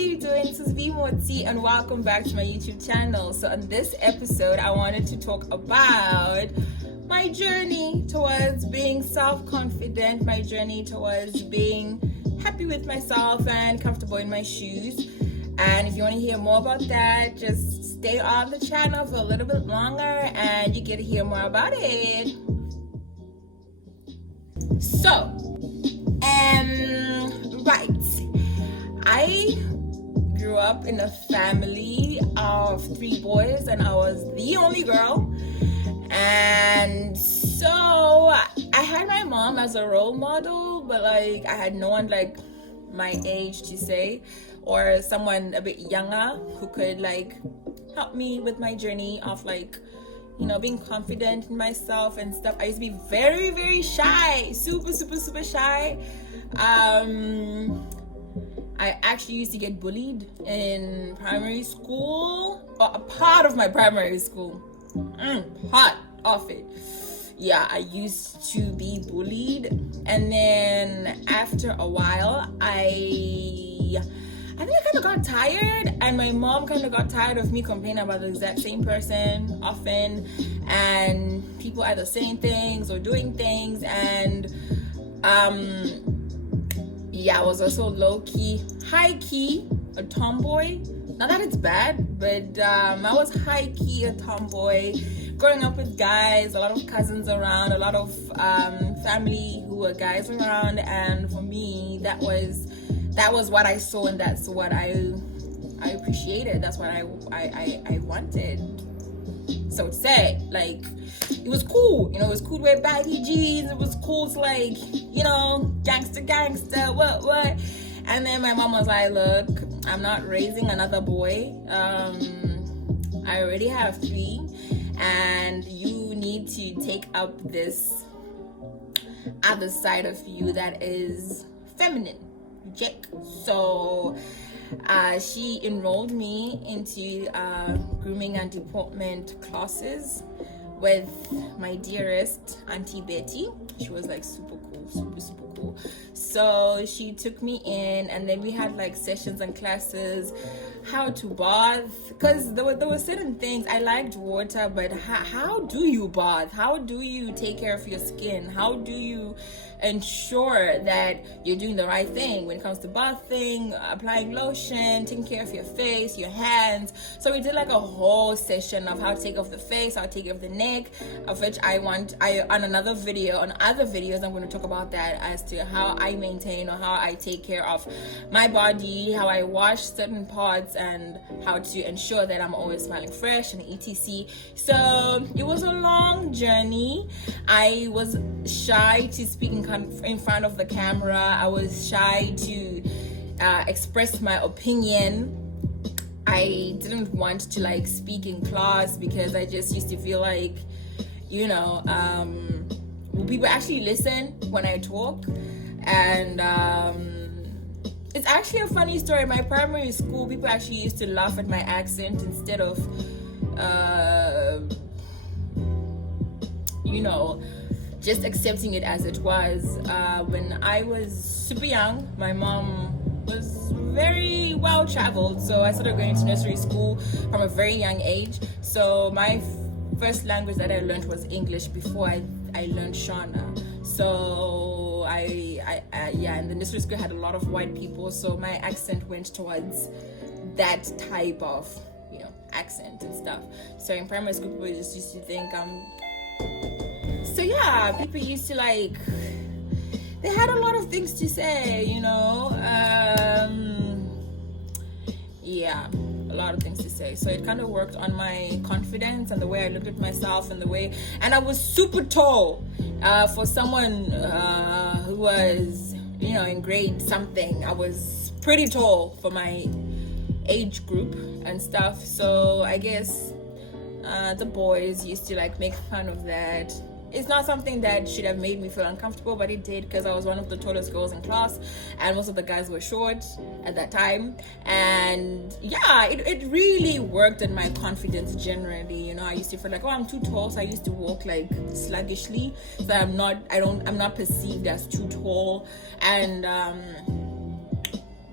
you doing? This is V Moti and welcome back to my YouTube channel. So on this episode, I wanted to talk about my journey towards being self-confident, my journey towards being happy with myself and comfortable in my shoes. And if you want to hear more about that, just stay on the channel for a little bit longer and you get to hear more about it. So, right. I grew up in a family of 3 boys and I was the only girl. And so I had my mom as a role model, but I had no one my age to say, or someone a bit younger who could help me with my journey of being confident in myself and stuff. I used to be very, very shy, super shy. I actually used to get bullied in primary school, or a part of my primary school. Part of it. Yeah, I used to be bullied, and then after a while, I think I kind of got tired, and my mom kind of got tired of me complaining about the exact same person often, and people either saying things or doing things, and I was also high-key, a tomboy. Not that it's bad, but I was high-key a tomboy, growing up with guys, a lot of cousins around, a lot of family who were guys around, and for me, that was what I saw, and that's what I appreciated. That's what I wanted. So to say, it was cool, it was cool to wear baggy jeans, it was cool to gangster, what? And then my mom was like, look, I'm not raising another boy. I already have 3, and you need to take up this other side of you that is feminine. Check. So she enrolled me into grooming and deportment classes with my dearest Auntie Betty. She was super cool. So she took me in, and then we had sessions and classes, how to bath, because there were certain things. I liked water, but how do you bath? How do you take care of your skin? How do you ensure that you're doing the right thing when it comes to bathing, applying lotion, taking care of your face, your hands? So we did a whole session of how to take off the face, how to take off the neck, of which on other videos I'm going to talk about that, as to how I maintain or how I take care of my body, how I wash certain parts, and how to ensure that I'm always smiling fresh and etc. So it was a long journey. I was shy to speak in front of the camera. I was shy to express my opinion. I didn't want to speak in class because I just used to feel will people actually listen when I talk? And it's actually a funny story. My primary school, people actually used to laugh at my accent instead of just accepting it as it was. When I was super young, my mom was very well traveled, so I started going to nursery school from a very young age. So my first language that I learned was English before I learned Shona. So and the nursery school had a lot of white people, so my accent went towards that type of accent and stuff. So in primary school, people just used to think people used to they had a lot of things to say, a lot of things to say. So it kind of worked on my confidence and the way I looked at myself, and I was super tall for someone who was in grade something. I was pretty tall for my age group and stuff. So I guess the boys used to make fun of that. It's not something that should have made me feel uncomfortable, but it did, because I was one of the tallest girls in class, and most of the guys were short at that time. And it really worked on my confidence generally. I used to feel I'm too tall, so I used to walk sluggishly, so I'm not perceived as too tall. And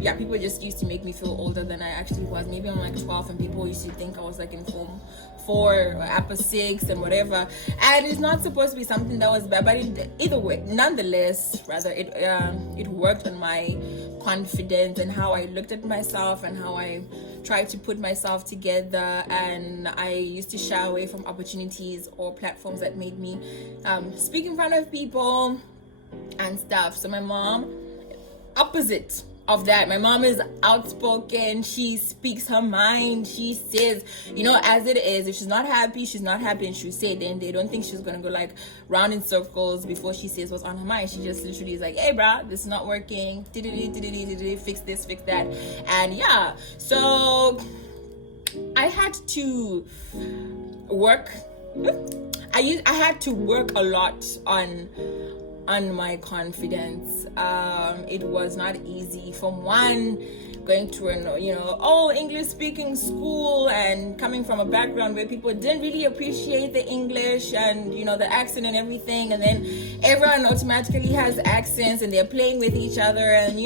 yeah, people just used to make me feel older than I actually was. Maybe I'm like 12 and people used to think I was like in form 4 or upper 6 and whatever. And it's not supposed to be something that was bad, but either way, nonetheless, rather, it worked on my confidence and how I looked at myself and how I tried to put myself together. And I used to shy away from opportunities or platforms that made me speak in front of people and stuff. So my mom, opposite of that. My mom is outspoken. She speaks her mind. She says, as it is. If she's not happy, she's not happy, and she'll say it. Then they don't think she's gonna go like round in circles before she says what's on her mind. She just literally is like, hey bruh, this is not working, fix this, fix that. And yeah, so I had to work. I had to work a lot on my confidence. It was not easy. From one, going to an all English speaking school and coming from a background where people didn't really appreciate the English and the accent and everything, and then everyone automatically has accents and they're playing with each other, and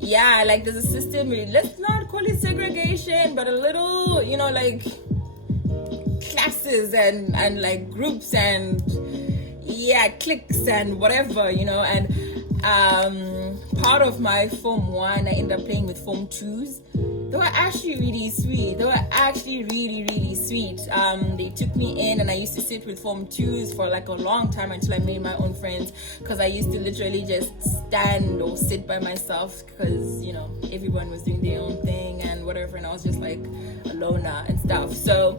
there's a system, let's not call it segregation, but a little classes and like groups and cliques and whatever, and part of my Form 1, I ended up playing with Form 2s. They were actually really sweet. They were actually really, really sweet. They took me in and I used to sit with Form 2s for like a long time until I made my own friends, because I used to literally just stand or sit by myself because, everyone was doing their own thing and whatever, and I was just like a loner and stuff. So,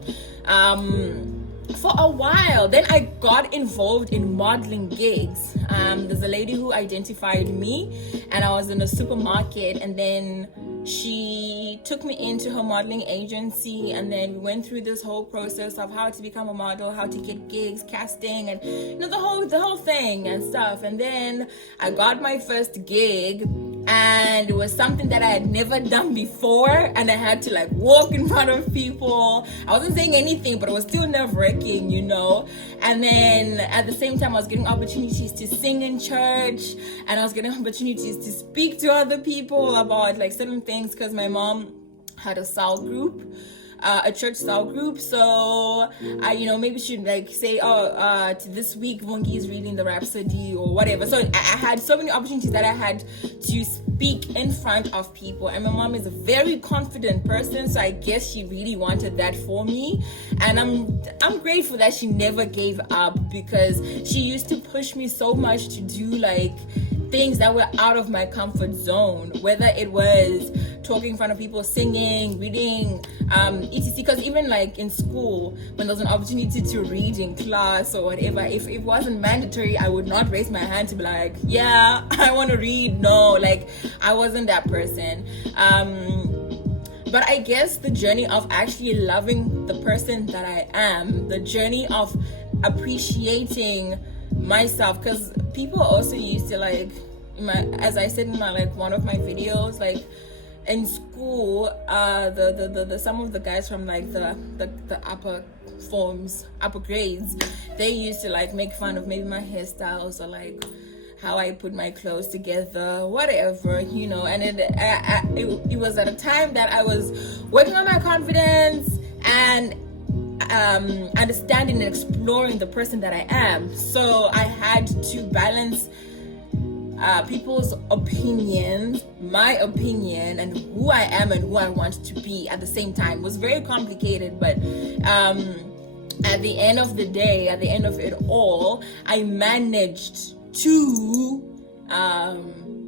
for a while, then I got involved in modeling gigs. There's a lady who identified me, and I was in a supermarket, and then she took me into her modeling agency, and then we went through this whole process of how to become a model, how to get gigs, casting, and the whole thing and stuff. And then I got my first gig, and it was something that I had never done before, and I had to like walk in front of people. I wasn't saying anything, but it was still nerve-wracking, and then at the same time I was getting opportunities to sing in church, and I was getting opportunities to speak to other people about like certain things, because my mom had a cell group, a church cell group. So I maybe she'd like say, this week Vongi is reading the Rhapsody or whatever. So I had so many opportunities that I had to speak in front of people, and my mom is a very confident person, so I guess she really wanted that for me. And I'm grateful that she never gave up, because she used to push me so much to do like things that were out of my comfort zone, whether it was talking in front of people, singing, reading, etc. Because even like in school, when there was an opportunity to read in class or whatever, if it wasn't mandatory, I would not raise my hand to be like, yeah, I want to read. No, like I wasn't that person. But I guess the journey of actually loving the person that I am, the journey of appreciating myself, because people also used to like, as I said in my like one of my videos, like in school, the some of the guys from like the upper grades, they used to like make fun of maybe my hairstyles or like how I put my clothes together, whatever, and it was at a time that I was working on my confidence and understanding and exploring the person that I am. So I had to balance people's opinions, my opinion, and who I am and who I want to be at the same time. It was very complicated, but at the end of the day, at the end of it all, I managed to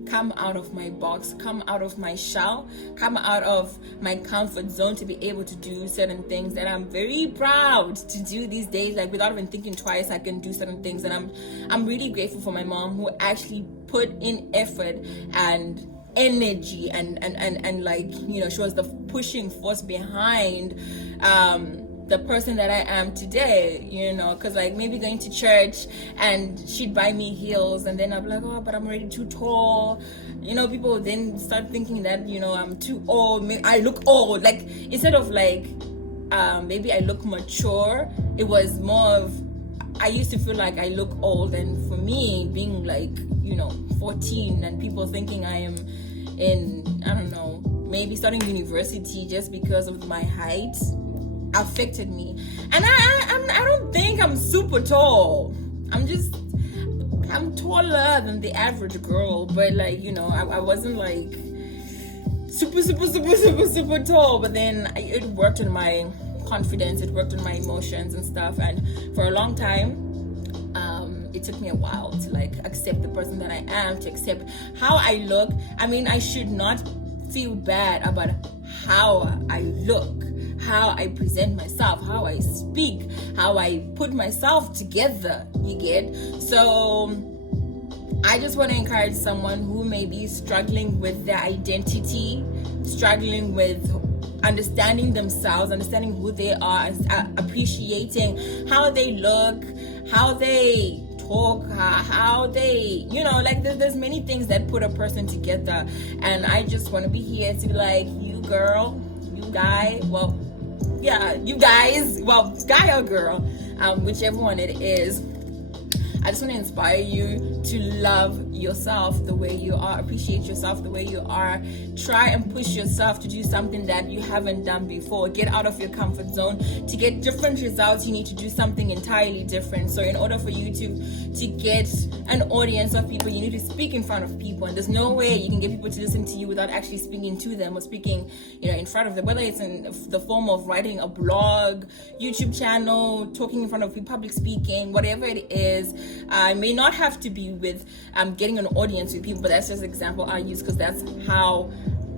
come out of my box, come out of my shell, come out of my comfort zone to be able to do certain things that I'm very proud to do these days. Like without even thinking twice, I can do certain things, and I'm really grateful for my mom, who actually put in effort and energy and like she was the pushing force behind the person that I am today, because like maybe going to church and she'd buy me heels, and then I'm like, oh, but I'm already too tall. People then start thinking that, I'm too old. I look old. Like, instead of like, maybe I look mature, it was more of, I used to feel like I look old. And for me, being like, 14 and people thinking I am, in, I don't know, maybe starting university just because of my height affected me. And I don't think I'm super tall. I'm taller than the average girl, but like, you know, I wasn't like super tall. But then it worked on my confidence, it worked on my emotions and stuff. And for a long time, it took me a while to like accept the person that I am, to accept how I look. I mean, I should not feel bad about how I look, how I present myself, how I speak, how I put myself together, you get? So I just want to encourage someone who may be struggling with their identity, struggling with understanding themselves, understanding who they are, appreciating how they look, how they talk, how they, you know, like there's many things that put a person together. And I just want to be here to be like, you girl, you guy, well, yeah, you guys, well, guy or girl, whichever one it is, I just want to inspire you to love yourself the way you are, appreciate yourself the way you are, try and push yourself to do something that you haven't done before, get out of your comfort zone. To get different results, you need to do something entirely different. So in order for you to get an audience of people, you need to speak in front of people, and there's no way you can get people to listen to you without actually speaking to them or speaking, you know, in front of them, whether it's in the form of writing a blog, YouTube channel, talking in front of people, public speaking, whatever it is. I may not have to be with getting an audience with people, but that's just an example I use because that's how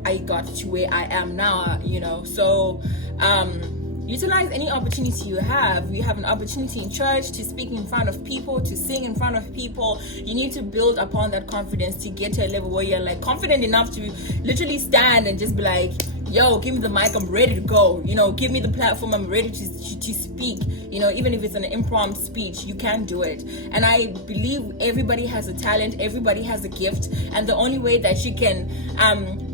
I got to where I am now, you know. So utilize any opportunity you have. You have an opportunity in church to speak in front of people, to sing in front of people. You need to build upon that confidence to get to a level where you're like confident enough to literally stand and just be like, yo, give me the mic, I'm ready to go. You know, give me the platform, I'm ready to speak. You know, even if it's an impromptu speech, you can do it. And I believe everybody has a talent, everybody has a gift, and the only way that you can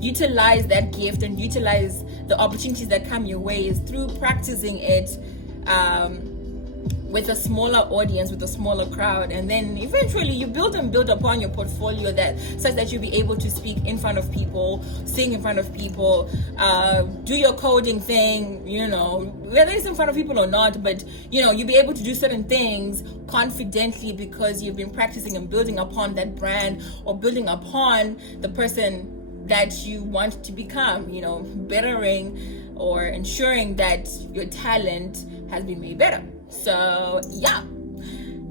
utilize that gift and utilize the opportunities that come your way is through practicing it with a smaller audience, with a smaller crowd. And then eventually you build upon your portfolio that such that you'll be able to speak in front of people, sing in front of people, do your coding thing, you know, whether it's in front of people or not, but you know, you'll be able to do certain things confidently because you've been practicing and building upon that brand or building upon the person that you want to become, you know, bettering or ensuring that your talent has been made better. So yeah,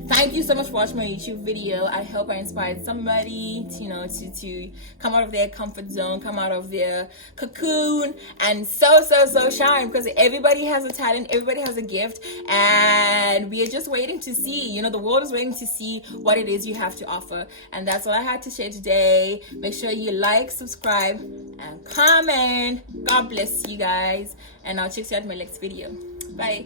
thank you so much for watching my YouTube video. I hope I inspired somebody to, you know, to come out of their comfort zone, come out of their cocoon and so shine, because everybody has a talent, everybody has a gift, and we are just waiting to see, you know, the world is waiting to see what it is you have to offer. And that's all I had to share today. Make sure you like, subscribe, and comment. God bless you guys, and I'll check you out in my next video. Bye.